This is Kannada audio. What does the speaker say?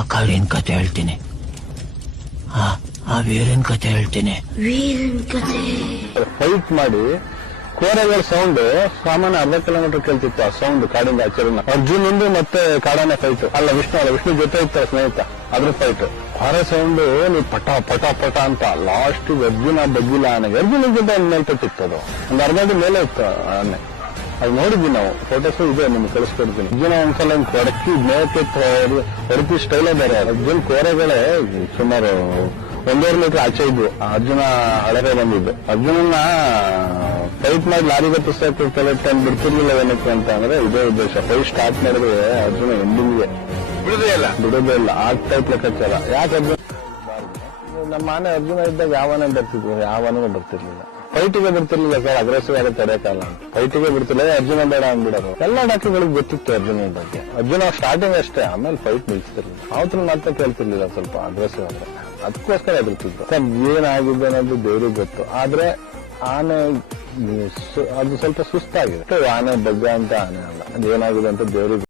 ಕಾಳಿನ ಕತೆ ಹೇಳ್ತೀನಿ, ಆ ವೀರನ್ ಕತೆ ಹೇಳ್ತೀನಿ. ಫೈಟ್ ಮಾಡಿ ಕೋರೆಗಳ ಸೌಂಡ್ ಸಾಮಾನ್ಯ ಅರ್ಧ ಕಿಲೋಮೀಟರ್ ಕೇಳ್ತಿತ್ತು. ಆ ಸೌಂಡ್ ಕಾಡಿಂದ ಆಚರಣೆ ಅರ್ಜುನ್ ಒಂದು ಮತ್ತೆ ಕಾಡಾನೆ ಫೈಟ್ ಅಲ್ಲ, ವಿಷ್ಣು ಜೊತೆ ಇತ್ತ ಸ್ನೇಹಿತ, ಅದ್ರ ಫೈಟ್ ಕೋರೆ ಸೌಂಡ್ ನೀವು ಪಟ ಪಟ ಪಟ ಅಂತ ಲಾಸ್ಟ್ ಅರ್ಜುನ ಬಗ್ಗಿಲ್ಲ ಆನೆಗೆ, ಅರ್ಜುನ ಜೊತೆ ಮೇಲ್ಪಟ್ಟಿತ್ತು. ಅದು ಒಂದು ಅರ್ಧ ಅಡಿ ಮೇಲೆ ಇತ್ತು ಆನೆ. ಅದು ನೋಡಿದ್ವಿ ನಾವು, ಫೋಟೋಸ್ ಇದೆ ನಿಮ್ಗೆ ಕಳಿಸ್ಕೊಡ್ತೀನಿ. ಅರ್ಜುನ ಒಂದ್ಸಲ ಕೊಡಕ್ಕಿ ಮೇಕೆ ಹೊರತಿ ಸ್ಟೈಲೇ ಬೇರೆ. ಅರ್ಜುನ್ ಕೋರೆಗಳೇ ಸುಮಾರು 1.5 ಮೀಟರ್ ಆಚೆ ಇದ್ವು. ಅರ್ಜುನ ಹಳಗೆ ಬಂದಿದ್ದು. ಅರ್ಜುನನ್ನ ಫೈಟ್ ಮಾಡಿ ಲಾರಿ ಗತ್ತಿಸಕ್ಕೆ ಕಲೆಕ್ಟ್ ಅಂತ ಬಿಡ್ತಿರ್ಲಿಲ್ಲ. ಏನಕ್ಕೆ ಅಂತ ಅಂದ್ರೆ ಇದೇ ಉದ್ದೇಶ. ಫೈಟ್ ಸ್ಟಾರ್ಟ್ ಮಾಡಿದ್ರೆ ಅರ್ಜುನ ಎಂಡಿಂಗ್ಗೆ ಬಿಡೋದೇ ಇಲ್ಲ. ಆ ಟೈಪ್ ಲೆಕ್ಕಾಚಾರ. ಯಾಕೆ ಅರ್ಜುನ ನಮ್ಮ ಆನೆ ಅರ್ಜುನ ಇದ್ದಾಗ ಯಾವನೇ ಬರ್ತಿರ್ಲಿಲ್ಲ. ಫೈಟಿಗೆ ಬಿಡ್ತಿರ್ಲಿಲ್ಲ ಸರ್, ಅಗ್ರೆಸಿವ್ ಆಗಿ ತಡೆಯಕ್ಕಾಗಲ್ಲ ಅಂತ ಫೈಟಿಗೆ ಬಿಡ್ತಿರ್ಲಿಲ್ಲ. ಅರ್ಜುನ ಬೇಡ ಅಂದ್ಬಿಡೋರು. ಎಲ್ಲ ಡಾಕ್ಟರ್ಗಳಿಗೆ ಗೊತ್ತಿತ್ತು ಅರ್ಜುನ ಬಗ್ಗೆ. ಅರ್ಜುನ ಸ್ಟಾರ್ಟಿಂಗ್ ಅಷ್ಟೇ, ಆಮೇಲೆ ಫೈಟ್ ನಿಲ್ಸ್ತಿರ್ಲಿಲ್ಲ. ಅವತ್ರ ಮಾತ್ರ ಕೇಳ್ತಿರ್ಲಿಲ್ಲ, ಸ್ವಲ್ಪ ಅಗ್ರೆಸಿವ್ ಆದ್ರೆ ಅದಕ್ಕೋಸ್ಕರ ಎದುರ್ತಿದ್ರು. ಸರ್ ಏನಾಗಿದೆ ಅನ್ನೋದು ದೇವ್ರಿಗೆ ಗೊತ್ತು. ಆದ್ರೆ ಆನೆ ಅದು ಸ್ವಲ್ಪ ಸುಸ್ತಾಗಿದೆ. ಆನೆ ಬಗ್ಗೆ ಅಂತ ಆನೆ ಅಲ್ಲ, ಅದೇನಾಗಿದೆ ಅಂತ ದೇವ್ರಿಗೆ